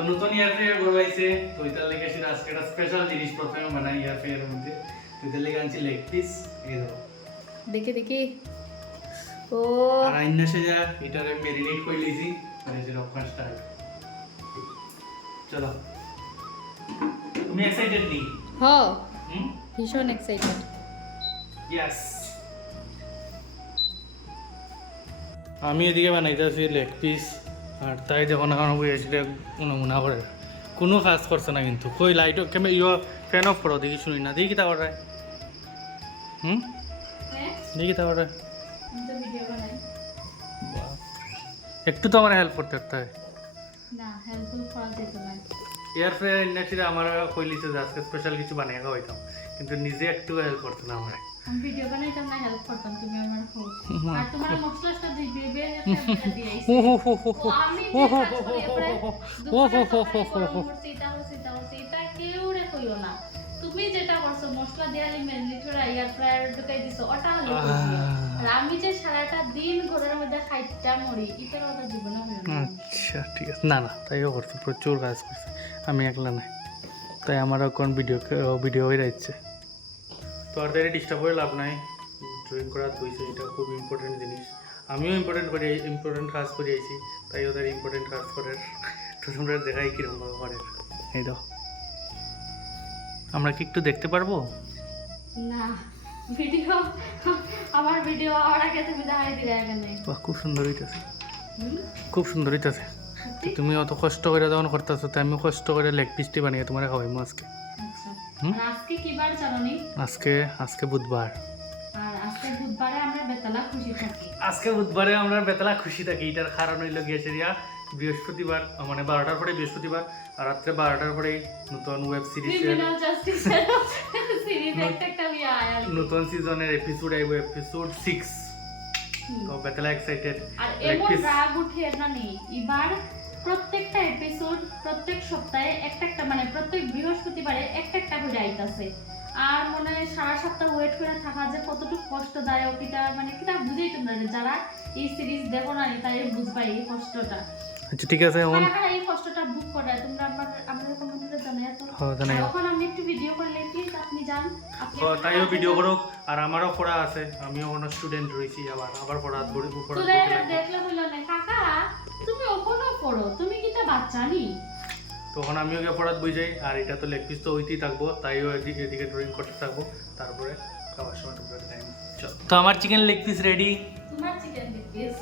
তো নতুন ইয়ার ফেয়ার করবাইছে তো এটার লেগে সেটা আজকে একটা স্পেশাল জিনিস প্রথমে বানাই ইয়ার ফেয়ারের মধ্যে তো এটার লেগে আনছি লেগ পিস এই দাও দেখি দেখি ও আর আইনা সেজা এটারে মেরিনেট করে লিছি মানে যে রক্ষণ স্টার্ট চলো তুমি এক্সাইটেড নি হ ভীষণ এক্সাইটেড ইয়েস আমি এদিকে বানাইতেছি লেগ পিস আর তাই যখন এখন বইয়েছিল নমুনা করে কোনো কাজ করছে না কিন্তু কই লাইট কেমন ইয়ে ফ্যান অফ করো দেখি শুনি না দেখি কি তা করে দেখি তা করে একটু তো আমার হেল্প করতে হয় না হেল্পফুল করা যেত না এয়ার ফ্রায়ার ইন্ডাস্ট্রিতে আমার কইলিছে যে আজকে স্পেশাল কিছু বানিয়ে খাওয়াইতাম কিন্তু নিজে একটু হেল্প করতে না আমার আমি ভিডিও বানাইতাম না হেল্প করতাম তুমি আমার হোক আর তোমার মশলাটা দিবে বে হো হো হো হো হো আমি এটা কেউ রে কইও না তুমি যেটা করছো মশলা দেয়ালি ম্যারিনেট করে এয়ার ফ্রায়ার ঢুকাই দিছো ওটা হলো আর আমি যে সারাটা দিন ঘরের মধ্যে খাইটা মরি এটার কথা জীবনে হয় না আচ্ছা ঠিক আছে না না তাইও করছে প্রচুর কাজ করছে আমি একলা নাই তাই আমারও কোন ভিডিও হয়ে যাচ্ছে তো আর তাই ডিস্টার্ব হয়ে লাভ নাই ড্রয়িং করা হয়েছে এটা খুব ইম্পর্টেন্ট জিনিস আমিও ইম্পর্টেন্ট কাজ করে আইছি তাই ওদের ইম্পর্টেন্ট কাজ করার তো তোমরা দেখাই কীরকম করে এই দাও আমরা কি একটু দেখতে পারবো না ভিডিও আমার ভিডিও আর আগে তুমি দেখাই দিলে এখানে বাহ খুব সুন্দর হইতাছে খুব সুন্দর হইতাছে তো তুমি অত কষ্ট করে যখন করতেছো তো আমি কষ্ট করে লেগ পিসটি বানিয়ে তোমার খাওয়াইমো আজকে আচ্ছা আজকে কি বার জানোনি আজকে বুধবার আর আজকে বুধবারে আমরা বেতলা খুশি থাকি আজকে বুধবারে আমরা বেতলা খুশি থাকি এটার কারণ হইলো গিয়ে সেরিয়া বৃহস্পতিবার মানে 12টার পরে বৃহস্পতিবার আর রাত্রে 12টার পরে নতুন ওয়েব সিরিজের নতুন সিজনের এপিসোড আইব এপিসোড 6 তো বেতলা এক্সাইটেড আর এমন রাগ উঠে না নেই এবার প্রত্যেকটা এপিসোড প্রত্যেক সপ্তাহে একটা মানে প্রত্যেক বৃহস্পতিবারে একটা করে আইতাছে আর মনে হয় সারা সপ্তাহ ওয়েট করে থাকা যে কতটুকু কষ্টদায়ক এটা মানে কিটা বুঝেই তোমরা যারা এই সিরিজ দেখো না তাই বুঝবা এই কষ্টটা আচ্ছা ঠিক আছে এখন এই কষ্টটা বুক করে তোমরা আমাদের কমেন্টে জানাই তো হ্যাঁ জানাই এখন আমি একটু ভিডিও করে লেখি আপনি যান আপনি তাইও ভিডিও করো আর আমারও পড়া আছে আমিও কোনো স্টুডেন্ট রইছি আবার পড়া দেখলে বললো না কাকা তুমি ওখানে পড়ো তুমি কিটা বাচ্চা নি তখন আমিও গিয়ে পড়াত বই যাই আর এটা তো লেগ পিস তো হইতেই থাকবো তাইও এদিকে ড্রয়িং করতে থাকবো তারপরে খাওয়ার সময় তোমরা টাইম তো আমার চিকেন লেগ পিস রেডি তোমার চিকেন লেগ পিস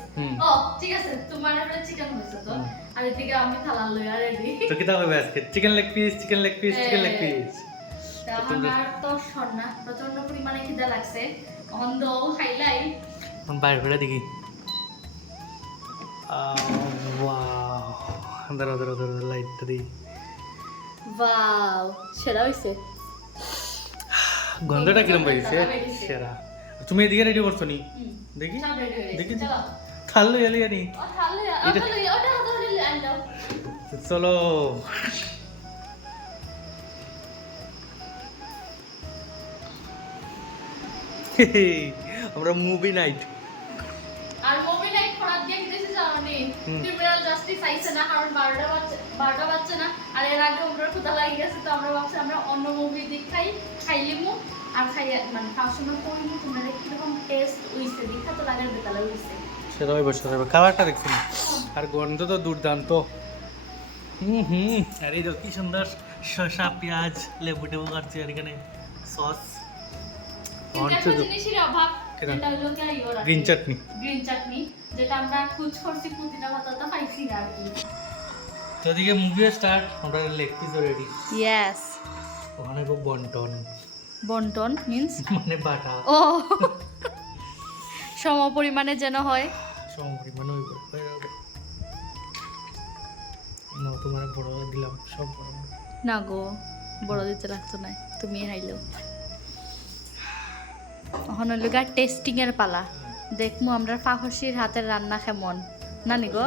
ও ঠিক আছে তোমার একটা চিকেন হইছে তো আর এদিকে আমি থালা লইয়া রেডি তো কি তাহবে আজকে chicken leg piece chicken leg piece আমার তো সন্না প্রচন্ড পরিমাণে খিদা লাগছে অন্ধ হাইলাই বাইরে ফেলে দেখি ওয়াও দাঁড়া লাইটটা দিই ওয়াও সেরা হইছে গন্ধটা কিরম পাইছে সেরা তুমি এদিকে রেডি করছো নি দেখি দেখি থাললো এলি আনি চলো আমরা মুভি নাইট আর মুভি নাইট খরাত দিয়ে কিনেছি জানি ক্রিমিনাল জাস্টিস আইছে না কারণ 12টা বাজছে না আর এর আগে আমরা ক্ষুধা লাগি গেছে তো আমরা ভাবছি আমরা অন্য মুভি খাইলিমু আর মানে খাওয়ার সময় কইমু তোমরা কিরকম টেস্ট হইছে দেখা তো লাগার বেতালা হইছে সেটা ওই বসে যাবে কালারটা দেখছি আর গন্ধ তো দুর্দান্ত আর এই তো কি সুন্দর শসা পেঁয়াজ লেবু টেবু কাটছে আর এখানে সস জিনিসের অভাব এটা হলো কি গ্রিন চাটনি যেটা আমরা খুঁজ করছি পুদিনা পাতাটা পাইছি না আর কি তো এদিকে মুভি স্টার্ট আমরা লেগ পিস রেডি ইয়েস ওখানে খুব বন্টন মিন্স মানে বাটা ও সম পরিমাণে যেন হয় সমপরিমাণে হইব না তোমার বড় দিলাম সব বড় না গো বড় দিতে লাগতো না তুমি হাইলো এখন হইল গা টেস্টিং এর পালা দেখমু আমরা ফাহসির হাতের রান্না কেমন নানি গো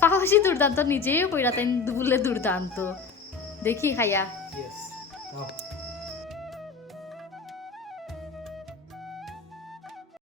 ফাহসি দুর্দান্ত নিজেই কইরা তাই বলে দুর্দান্ত দেখি খাইয়া